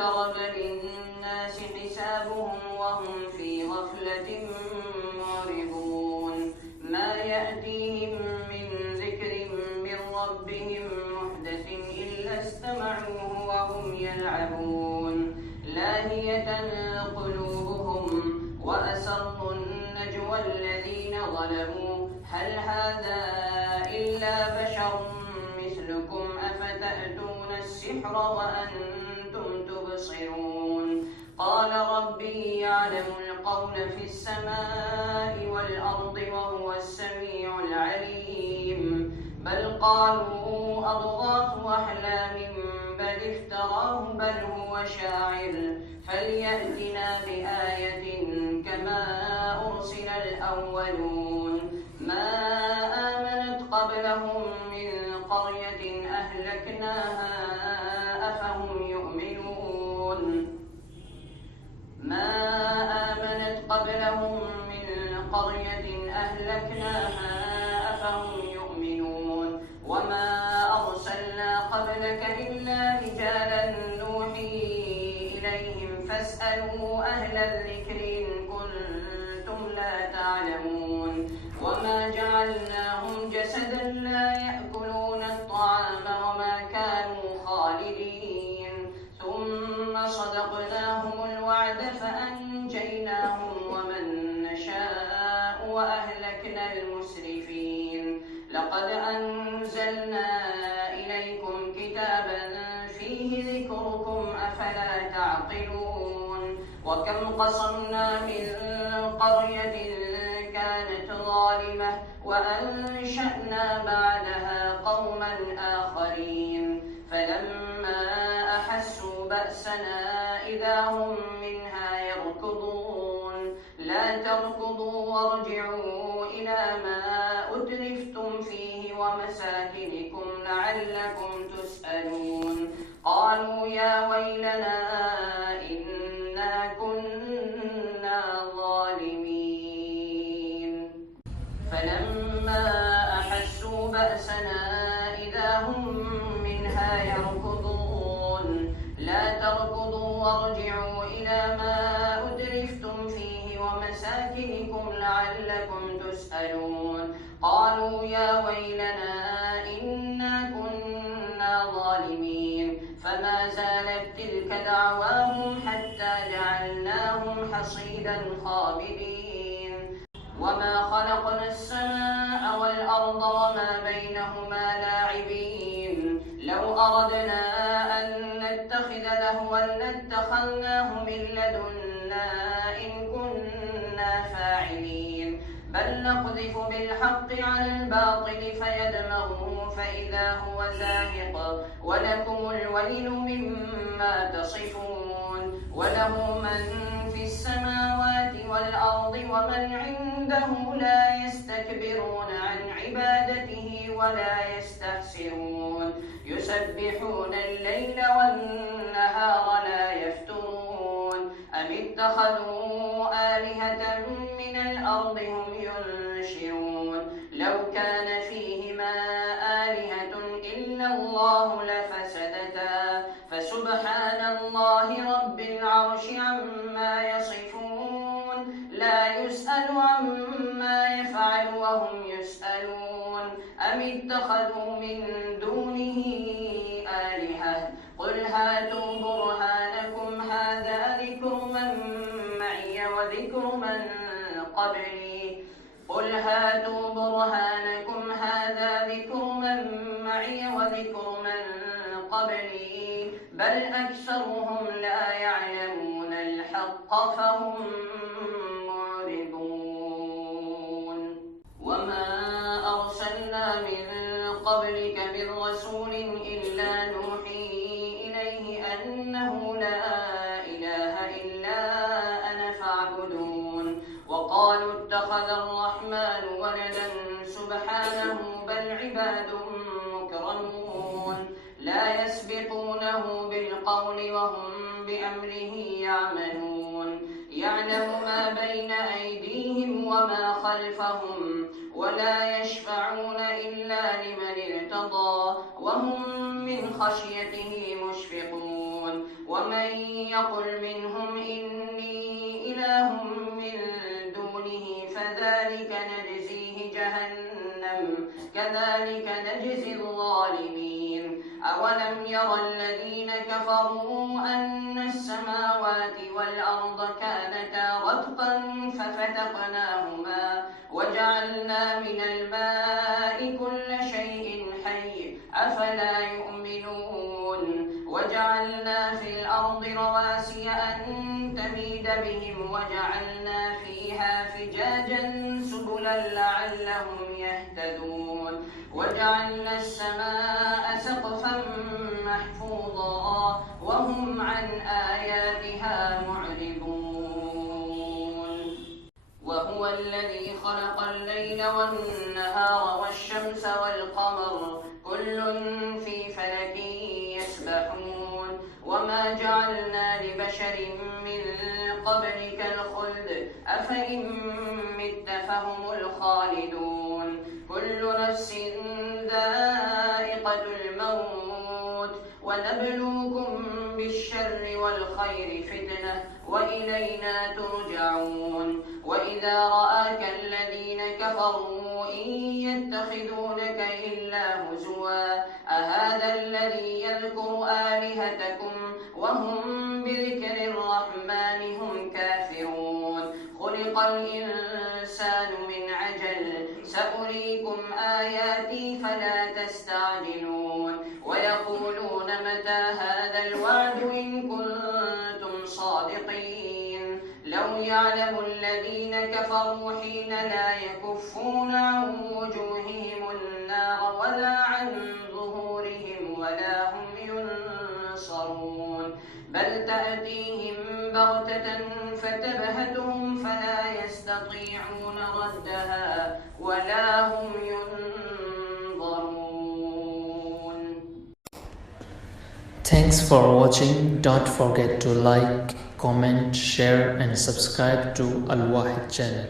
اقترب للناس حسابهم وهم في غفلة معرضون ما يأتيهم من ذكر من ربهم محدث إلا استمعوه وهم يلعبون لاهية قلوبهم وأسروا النجوى الذين ظلموا هل هذا إلا بشر مثلكم أفتأتون السحر وأنتم تبصرون قال ربي يعلم القول في السماء والأرض وهو السميع العليم بل قالوا أضغاث أحلام بل افتراه بل هو شاعر فليأتنا بآية كما أرسل الأولون ما آمنت قبلهم من قرية أهلكناها أفهم يؤمنون ما آمنت قبلهم من قرية أهلكناها أفهم يؤمنون وما أرسلنا قبلك إلا رجالا نوحي إليهم فاسألوا أهل الذكر إن كنتم لا تعلمون وما جعلناهم جسدا لا يأكلون الطعام وما كانوا خالدين ثم صدقناهم الوعد فأنجيناهم ومن نشاء وأهلكنا المسرفين لقد أنزلنا إليكم كتابا فيه ذكركم أفلا تعقلون وكم قصمنا من قرية كانت ظالمة وأنشأنا بعدها قوما آخرين فلما أحسوا بأسنا إذا هم منها يركضون لا تركضوا وارجعوا إلى ما أترفتم فيه ومساكنكم لعلكم تسألون قالوا يا ويلنا إنا كنا ظالمين فلما أحسوا بأسنا إذا هم منها يركضون لا تركضوا وارجعوا إلى ما أترفتم فيه ومساكنكم لعلكم تسألون قالوا يا ويلنا إنا كنا ظالمين فما زالت تلك دعواهم حتى جعلناهم حصيدا خامدين وما خلقنا السماء والأرض وما بينهما لاعبين لو أردنا أن نتخذ لهوا لاتخذناه من لدنا إن كنا فاعلين بل نقذف بالحق على الباطل فيدمغه فإذا هو زاهق ولكم الويل مما تصفون وله من في السماوات والأرض ومن عنده لا يستكبرون عن عبادته ولا يستحسرون يسبحون الليل والنهار لا يفترون أم اتخذوا آلهة من الأرض هم ينشرون لو كان فيهما آلهة إلا الله لفسدتا فسبحان الله رب العرش عما يصفون لا يسأل عما يفعل وهم يسألون أم اتخذوا من دونه آلهة قل هاتوا برهانكم هذا ذكر من معي وذكر من قبلي قل هاتوا برهانكم هذا ذكر من معي وذكر من قبلي بل أكثرهم لا يعلمون الحق فهم معرضون وما أرسلنا من قبلك من رسول إلا نوحي إليه أنه لا إله إلا أنا فاعبدون وقالوا اتخذ الرحمن ولدا سبحانه بل عباد مكرمون لا يسبقونه بالقول وهم بأمره يعملون يعلم ما بين أيديهم وما خلفهم ولا يشفعون إلا لمن ارتضى وهم من خشيته مشفقون ومن يقل منهم إني إله من دونه فذلك نجزيه جهنم كذلك نجزي الظالمين أولم ير الذين كفروا أن السماوات والأرض كانتا رتقا ففتقناهما وجعلنا من الماء كل شيء حي أفلا يؤمنون وجعلنا في الأرض رواسي أن تميد بهم وجعلنا فيها فجاجا سبلا لعلهم يهتدون وجعلنا السماء سقفا محفوظا وهم عن آياتها معرضون وهو الذي خلق الليل والنهار والشمس والقمر كل في فلك يسبحون وما جعلنا لبشر من قبلك الخلد أفإن مت فهم الخالدون كل نفس ذائقة الموت ونبلوكم بالشر والخير فتنة وإلينا ترجعون وإذا رآك الذين كفروا إن يتخذونك إلا هزوا أهذا الذي يذكر آلهتكم وهم بذكر الرحمن هم كافرون خلق الإنسان من عجل سأريكم آياتي فلا تستعجلون ويقولون متى هذا الوعد إن كنتم صادقين لو يعلم الذين كفروا حين لا يكفون عن وجوههم النار ولا عن ظهورهم ولا هم ينصرون بل تأتيهم بغتة فتبهتهم فلا يستطيعون ردها ولا هم ينظرون. Thanks for watching. Don't forget to like, comment, share and subscribe to Al Wahid channel.